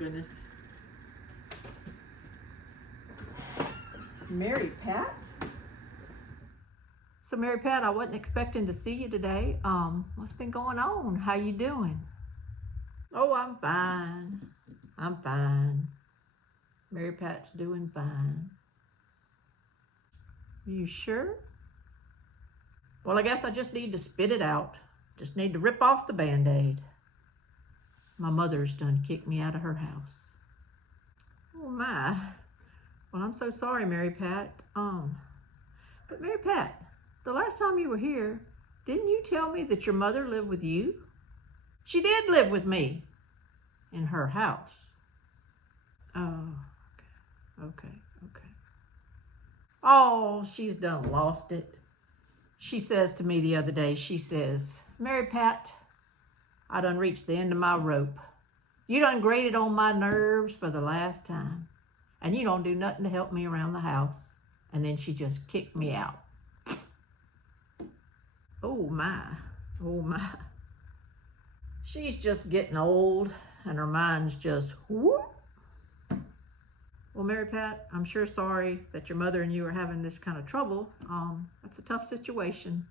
goodness. Mary Pat? So Mary Pat, I wasn't expecting to see you today. What's been going on? How you doing? Oh, I'm fine. I'm fine. Mary Pat's doing fine. You sure? Well, I guess I just need to spit it out. Just need to rip off the Band-Aid. My mother's done kicked me out of her house. Oh my. Well, I'm so sorry, Mary Pat. But Mary Pat, the last time you were here, didn't you tell me that your mother lived with you? She did live with me in her house. Oh, okay. Oh, she's done lost it. She says to me the other day, she says, Mary Pat, I done reached the end of my rope. You done grated on my nerves for the last time. And you don't do nothing to help me around the house. And then she just kicked me out. Oh my. She's just getting old and her mind's just whoop. Well, Mary Pat, I'm sure sorry that your mother and you are having this kind of trouble. That's a tough situation.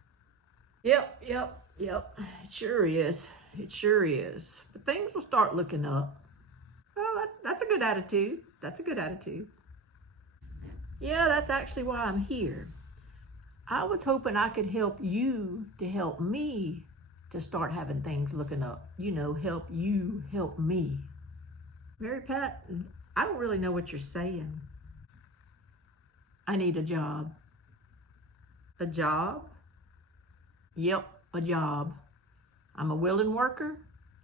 Yep. It sure is. But things will start looking up. Well, that's a good attitude. Yeah, that's actually why I'm here. I was hoping I could help you to help me to start having things looking up. You know, help you help me. Mary Pat, I don't really know what you're saying. I need a job. A job? Yep, a job. I'm a willing worker.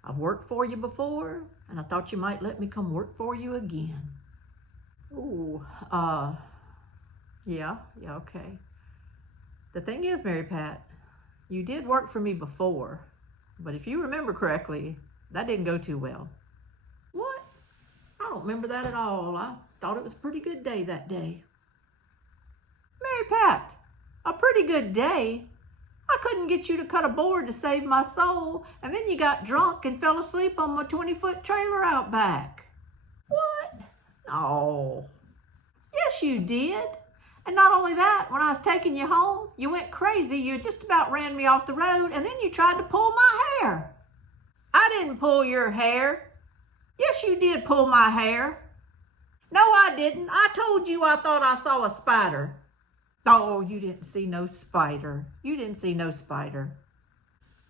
I've worked for you before, and I thought you might let me come work for you again. Ooh, yeah, okay. The thing is, Mary Pat, you did work for me before, but if you remember correctly, that didn't go too well. What? I don't remember that at all. I thought it was a pretty good day that day. Mary Pat, a pretty good day? I couldn't get you to cut a board to save my soul, and then you got drunk and fell asleep on my 20-foot trailer out back. What? No. Yes, you did. And not only that, when I was taking you home, you went crazy. You just about ran me off the road, and then you tried to pull my hair. I didn't pull your hair. Yes, you did pull my hair. No, I didn't. I told you I thought I saw a spider. Oh, you didn't see no spider.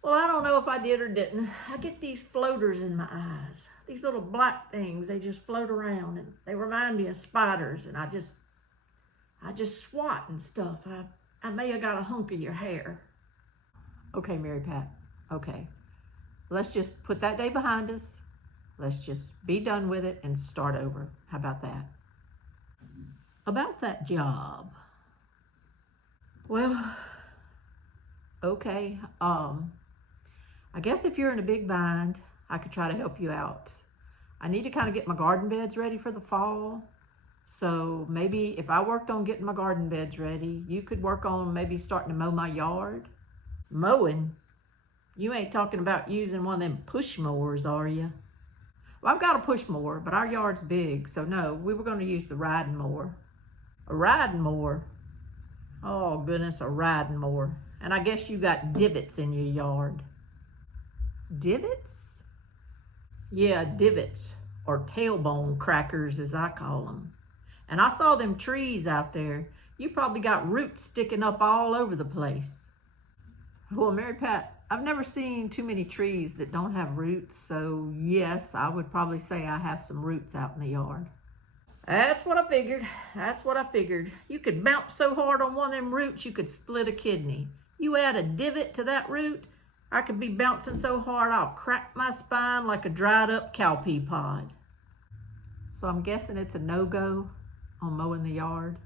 Well, I don't know if I did or didn't. I get these floaters in my eyes. These little black things, they just float around, and they remind me of spiders, and I just swat and stuff. I may have got a hunk of your hair. Okay, Mary Pat, okay. Let's just put that day behind us. Let's just be done with it and start over. How about that? About that job. Well, okay. I guess if you're in a big bind, I could try to help you out. I need to kind of get my garden beds ready for the fall. So maybe if I worked on getting my garden beds ready, you could work on maybe starting to mow my yard. Mowing? You ain't talking about using one of them push mowers, are you? Well, I've got a push mower, but our yard's big, so no, we were going to use the riding mower. A riding mower? Oh goodness, a riding mower. And I guess you got divots in your yard. Divots? Yeah, divots, or tailbone crackers as I call them. And I saw them trees out there. You probably got roots sticking up all over the place. Well, Mary Pat, I've never seen too many trees that don't have roots, so yes, I would probably say I have some roots out in the yard. That's what I figured. You could bounce so hard on one of them roots, you could split a kidney. You add a divot to that root, I could be bouncing so hard I'll crack my spine like a dried up cowpea pod. So I'm guessing it's a no-go on mowing the yard?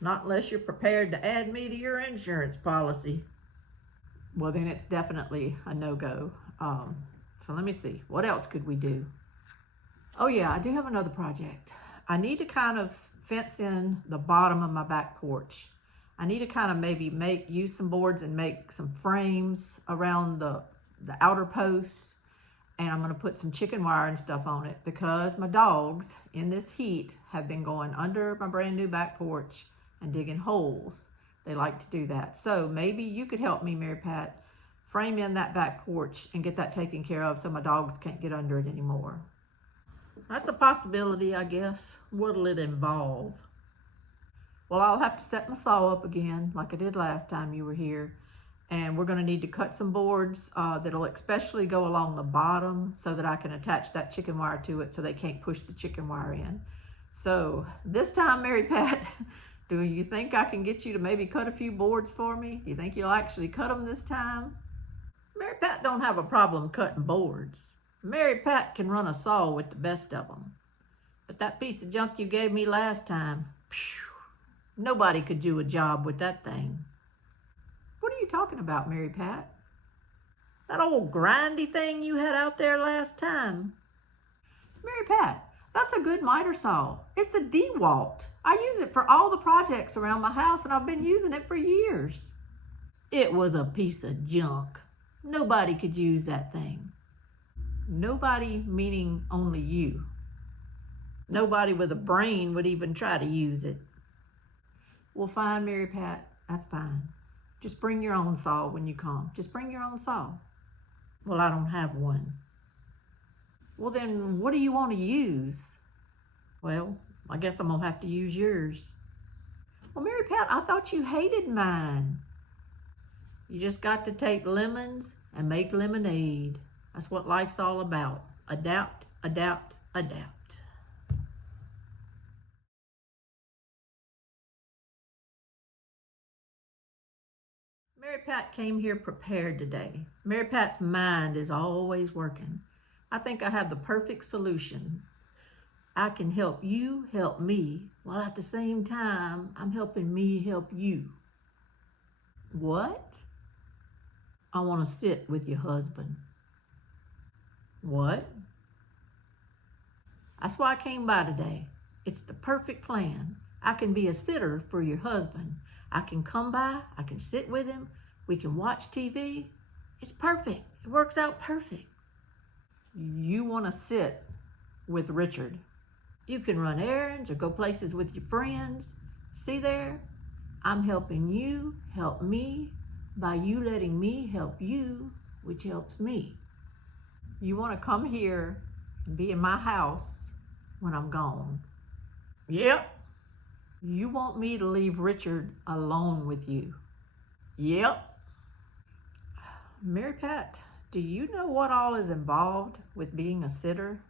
Not unless you're prepared to add me to your insurance policy. Well, then it's definitely a no-go. So let me see, what else could we do? Oh yeah, I do have another project. I need to kind of fence in the bottom of my back porch. I need to kind of maybe use some boards and make some frames around the outer posts. and I'm going to put some chicken wire and stuff on it because my dogs in this heat have been going under my brand new back porch and digging holes. They like to do that. So maybe you could help me, Mary Pat, frame in that back porch and get that taken care of so my dogs can't get under it anymore. That's a possibility, I guess. What'll it involve? Well, I'll have to set my saw up again like I did last time you were here. And we're going to need to cut some boards that'll especially go along the bottom so that I can attach that chicken wire to it so they can't push the chicken wire in. So this time, Mary Pat, do you think I can get you to maybe cut a few boards for me? You think you'll actually cut them this time? Mary Pat don't have a problem cutting boards. Mary Pat can run a saw with the best of them. But that piece of junk you gave me last time, nobody could do a job with that thing. What are you talking about, Mary Pat? That old grindy thing you had out there last time. Mary Pat, that's a good miter saw. It's a DeWalt. I use it for all the projects around my house, and I've been using it for years. It was a piece of junk. Nobody could use that thing. Nobody meaning only you. Nobody with a brain would even try to use it. Well, fine, Mary Pat, that's fine. Just bring your own saw when you come. Just bring your own saw. Well, I don't have one. Well, then what do you want to use? Well, I guess I'm going to have to use yours. Well, Mary Pat, I thought you hated mine. You just got to take lemons and make lemonade. That's what life's all about. Adapt, adapt, adapt. Mary Pat came here prepared today. Mary Pat's mind is always working. I think I have the perfect solution. I can help you help me, while at the same time, I'm helping me help you. What? I want to sit with your husband. What? That's why I came by today. It's the perfect plan. I can be a sitter for your husband. I can come by, I can sit with him, we can watch TV. It's perfect. It works out perfect. You want to sit with Richard. You can run errands or go places with your friends. See there? I'm helping you help me by you letting me help you, which helps me. You want to come here and be in my house when I'm gone. Yep. You want me to leave Richard alone with you. Yep. Mary Pat, do you know what all is involved with being a sitter?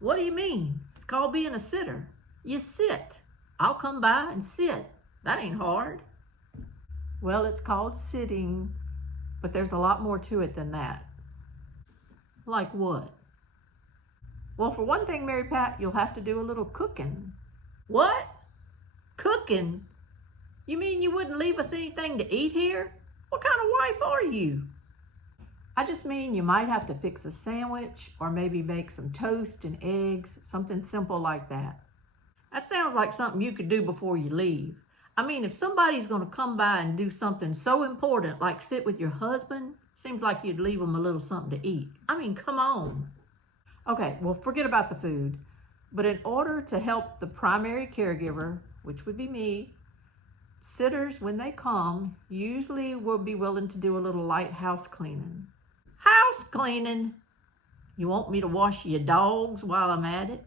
What do you mean? It's called being a sitter. You sit. I'll come by and sit. That ain't hard. Well, it's called sitting, but there's a lot more to it than that. Like what? Well, for one thing, Mary Pat, you'll have to do a little cooking. What? Cooking? You mean you wouldn't leave us anything to eat here? What kind of wife are you? I just mean you might have to fix a sandwich or maybe make some toast and eggs, something simple like that. That sounds like something you could do before you leave. I mean, if somebody's going to come by and do something so important like sit with your husband, seems like you'd leave them a little something to eat. I mean, come on. Okay, well, forget about the food. But in order to help the primary caregiver, which would be me, sitters, when they come, usually will be willing to do a little light house cleaning. House cleaning? You want me to wash your dogs while I'm at it?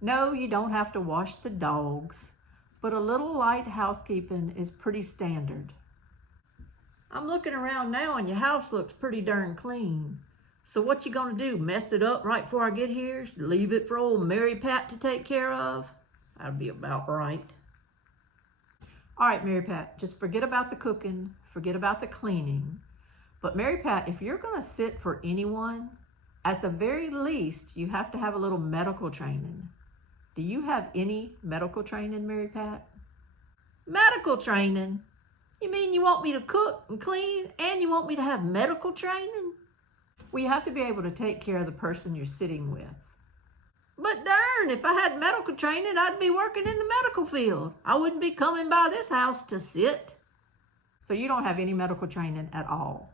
No, you don't have to wash the dogs, but a little light housekeeping is pretty standard. I'm looking around now and your house looks pretty darn clean. So what you gonna do, mess it up right before I get here? Leave it for old Mary Pat to take care of? That'd be about right. All right, Mary Pat, just forget about the cooking, forget about the cleaning. But Mary Pat, if you're gonna sit for anyone, at the very least, you have to have a little medical training. Do you have any medical training, Mary Pat? Medical training? You mean you want me to cook and clean and you want me to have medical training? Well, you have to be able to take care of the person you're sitting with. But darn, if I had medical training, I'd be working in the medical field. I wouldn't be coming by this house to sit. So you don't have any medical training at all?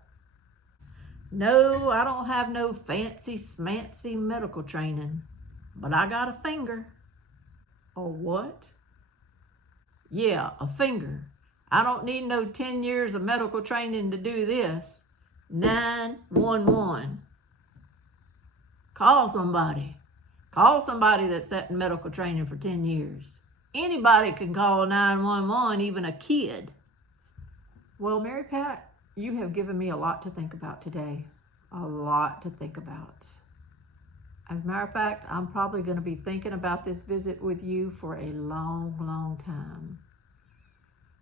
No, I don't have no fancy smancy medical training, but I got a finger. A what? Yeah, a finger. I don't need no 10 years of medical training to do this. 911. Call somebody. Call somebody that's sat in medical training for 10 years. Anybody can call 911, even a kid. Well, Mary Pat, you have given me a lot to think about today. A lot to think about. As a matter of fact, I'm probably going to be thinking about this visit with you for a long, long time.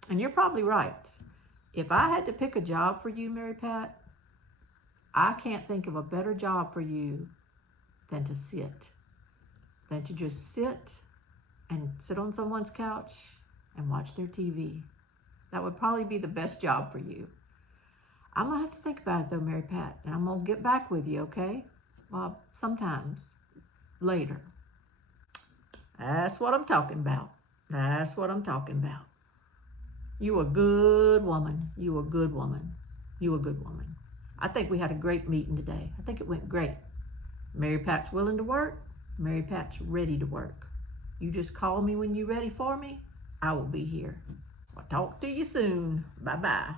And you're probably right. If I had to pick a job for you, Mary Pat, I can't think of a better job for you than to just sit on someone's couch and watch their TV. That would probably be the best job for you. I'm going to have to think about it though, Mary Pat, and I'm going to get back with you, okay? Well, sometimes later. That's what I'm talking about. That's what I'm talking about. You a good woman. You a good woman. You a good woman. I think we had a great meeting today. I think it went great. Mary Pat's willing to work. Mary Pat's ready to work. You just call me when you're ready for me. I will be here. I'll talk to you soon. Bye-bye.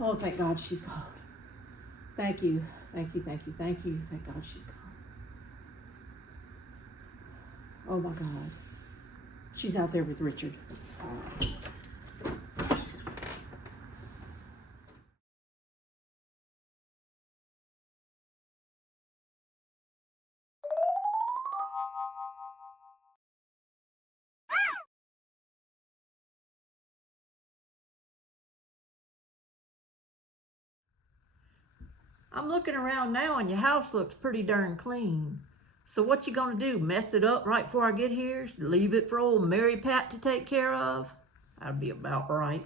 Oh, thank God she's gone. Thank you. Thank you, thank you, thank you. Thank God she's gone. Oh my God. She's out there with Richard. I'm looking around now and your house looks pretty darn clean. So what you gonna do, mess it up right before I get here? Leave it for old Mary Pat to take care of? That'd be about right.